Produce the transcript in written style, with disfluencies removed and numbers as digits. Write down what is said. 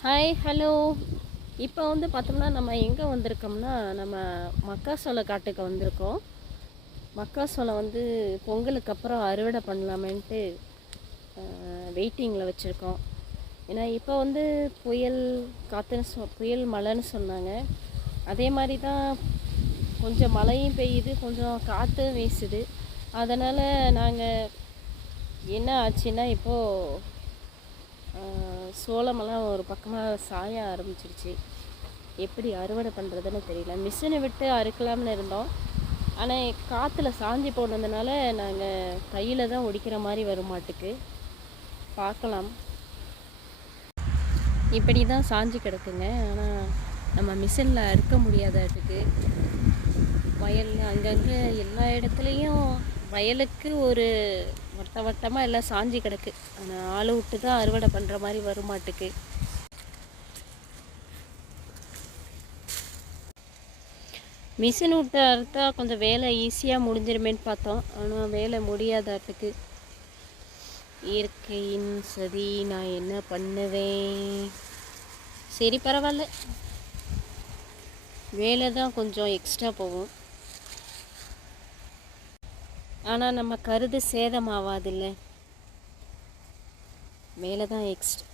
Hi hello. இப்போ வந்து பார்த்தோம்னா நம்ம எங்கே வந்திருக்கோம்னா நம்ம மக்காசோள காட்டுக்கு வந்திருக்கோம். மக்காசோளம் வந்து பொங்கலுக்கு அப்புறம் அறுவடை பண்ணலாமேன்ட்டு வெயிட்டிங்கில் வச்சுருக்கோம். ஏன்னா இப்போ வந்து புயல் காற்றுன்னு புயல் மழைன்னு சொன்னாங்க. அதே மாதிரி தான் கொஞ்சம் மழையும் பெய்யுது, கொஞ்சம் காற்றும் வீசுது. அதனால் நாங்கள் என்ன ஆச்சுன்னா இப்போது சோளமெல்லாம் ஒரு பக்கமாக சாய ஆரம்பிச்சிருச்சு. எப்படி அறுவடை பண்ணுறதுன்னு தெரியல. மிஷினை விட்டு அறுக்கலாம்னு இருந்தோம். ஆனால் காற்றுல சாஞ்சி போனதுனால நாங்கள் கையில் தான் ஒடிக்கிற மாதிரி வரும் மாட்டுக்கு. பார்க்கலாம். இப்படி தான் சாஞ்சி கிடக்குங்க. ஆனால் நம்ம மிஷினில் அறுக்க முடியாதாட்டுக்கு. வயலில் அங்கங்கே எல்லா இடத்துலையும் வயலுக்கு ஒரு வட்ட வட்டமாக எல்லாம் சாஞ்சி கிடக்கு. ஆனால் ஆளை விட்டு தான் அறுவடை பண்ணுற மாதிரி வரும் மாட்டுக்கு. மிஷின் விட்டு அறுத்தா கொஞ்சம் வேலை ஈஸியாக முடிஞ்சிருமேன்னு பார்த்தோம். ஆனால் வேலை முடியாதாட்டுக்கு. இயற்கையின் சதி, நான் என்ன பண்ணுவேன்? சரி, பரவாயில்ல. வேலை தான் கொஞ்சம் எக்ஸ்ட்ரா போகும். ஆனால் நம்ம கருது சேதமாகாதில்ல. வேலை தான் எக்ஸ்ட்ரா.